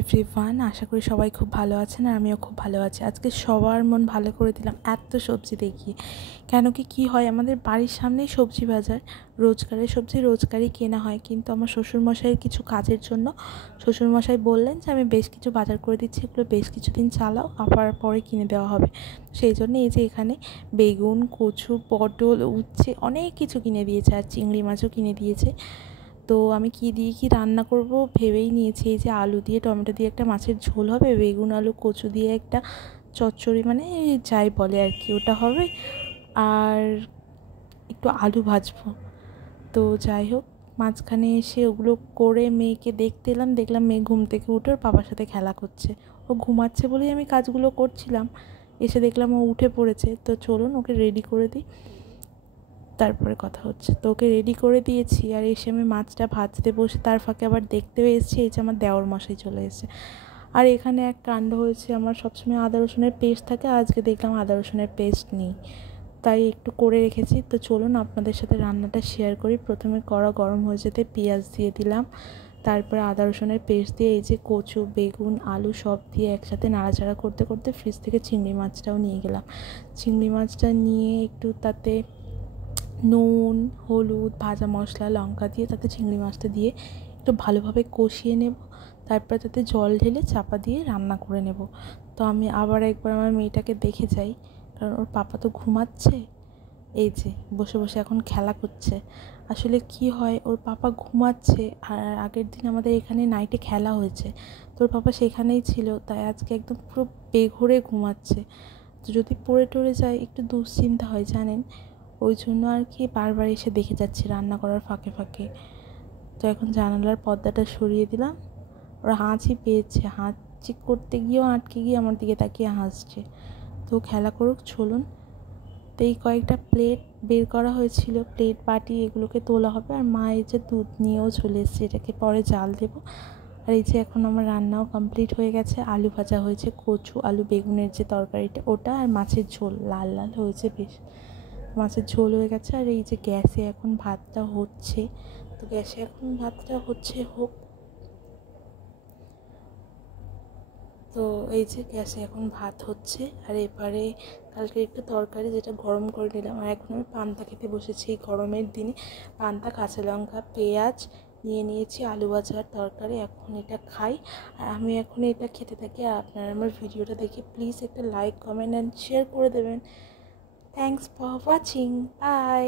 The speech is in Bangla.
এভরিওয়ান, আশা করি সবাই খুব ভালো আছেন আর আমিও খুব ভালো আছি। আজকে সবার মন ভালো করে দিলাম এত সবজি দেখিয়ে। কেন কি হয়, আমাদের বাড়ির সামনেই সবজি বাজার, রোজগারের সবজি রোজগারই কেনা হয়। কিন্তু আমার শ্বশুরমশাইয়ের কিছু কাজের জন্য শ্বশুরমশাই বললেন যে আমি বেশ কিছু বাজার করে দিচ্ছি, এগুলো বেশ কিছুদিন চালাও, আবার পরে কিনে দেওয়া হবে। সেই জন্য এই যে এখানে বেগুন, কচু, পটল, উচ্ছে অনেক কিছু কিনে দিয়েছে, আর চিংড়ি মাছও কিনে দিয়েছে। তো আমি কী দিয়ে কী রান্না করব ভেবেই নিয়েছি। এই যে আলু দিয়ে টমেটো দিয়ে একটা মাছের ঝোল হবে, বেগুন আলু কচু দিয়ে একটা চচ্চড়ি, মানে যাই বলে আর কি, ওটা হবে, আর একটু আলু ভাজবো। তো যাই হোক, মাঝখানে এসে ওগুলো করে মেয়েকে দেখতে এলাম, দেখলাম মেয়ে ঘুম থেকে উঠে ওর বাবার সাথে খেলা করছে। ও ঘুমাচ্ছে বলেই আমি কাজগুলো করছিলাম, এসে দেখলাম ও উঠে পড়েছে। তো চলুন ওকে রেডি করে দিই, তারপরে কথা হচ্ছে। তো ওকে রেডি করে দিয়েছি, আর এসে আমি মাছটা ভাজতে বসে তার ফাঁকে আবার দেখতেও এসেছি এই যে আমার দেওর মশাই চলে এসেছে। আর এখানে এক কাণ্ড হয়েছে, আমার সবসময় আদা রসুনের পেস্ট থাকে, আজকে দেখলাম আদা রসুনের পেস্ট নেই, তাই একটু করে রেখেছি। তো চলুন আপনাদের সাথে রান্নাটা শেয়ার করি। প্রথমে কড়া গরম হয়ে যেতে পেঁয়াজ দিয়ে দিলাম, তারপরে আদা রসুনের পেস্ট দিয়ে এই যে কচু, বেগুন, আলু সব দিয়ে একসাথে নাড়াচাড়া করতে করতে ফ্রিজ থেকে চিংড়ি মাছটাও নিয়ে গেলাম। চিংড়ি মাছটা নিয়ে একটু তাতে নুন, হলুদ, ভাজা মশলা, লঙ্কা দিয়ে তাতে চিংড়ি মাছটা দিয়ে একটু ভালোভাবে কষিয়ে নেব। তারপর তাতে জল ঢেলে চাপা দিয়ে রান্না করে নেব। তো আমি আবার একবার আমার মেয়েটাকে দেখে যাই, কারণ ওর পাপা তো ঘুমাচ্ছে, এই যে বসে বসে এখন খেলা করছে। আসলে কি হয়, ওর পাপা ঘুমাচ্ছে, আর আগের দিন আমাদের এখানে নাইটে খেলা হয়েছে, তো ওর পাপা সেখানেই ছিল, তাই আজকে একদম পুরো বেঘোরে ঘুমাচ্ছে। তো যদি পড়ে টরে যায় একটু দুশ্চিন্তা হয় জানেন, ওই জন্য আর কি বারবার এসে দেখে যাচ্ছি রান্না করার ফাঁকে ফাঁকে। তো এখন জানালার পর্দাটা সরিয়ে দিলাম, ওরা হাঁচি পেয়েছে, হাঁচি করতে গিয়েও আটকে গিয়ে আমার দিকে তাকিয়ে হাসছে। তো খেলা করুক, চলুন। তো এই কয়েকটা প্লেট বের করা হয়েছিল, প্লেট বাটি এগুলোকে তোলা হবে, আর মা এই যে দুধ নিয়েও চলে এসছে, এটাকে পরে জাল দেবো। আর এই যে এখন আমার রান্নাও কমপ্লিট হয়ে গেছে, আলু ভাজা হয়েছে, কচু আলু বেগুনের যে তরকারিটা ওটা, আর মাছের ঝোল লাল লাল হয়েছে বেশ, মাছের ঝোল হয়ে গেছে। আর এই যে গ্যাসে এখন ভাতটা হচ্ছে, তো গ্যাসে এখন ভাতটা হচ্ছে হোক। তো এই যে গ্যাসে এখন ভাত হচ্ছে, আর এবারে কালকে একটু তরকারি যেটা গরম করে নিলাম, আর এখন আমি পান্তা খেতে বসেছি। এই গরমের দিনে পান্তা, কাঁচা লঙ্কা, পেঁয়াজ নিয়ে নিয়েছি, আলু ভাজার তরকারি, এখন এটা খাই। আর আমি এখন এটা খেতে থাকি, আর আপনারা আমার ভিডিওটা দেখে প্লিজ একটা লাইক, কমেন্ট অ্যান্ড শেয়ার করে দেবেন। Thanks for watching, by.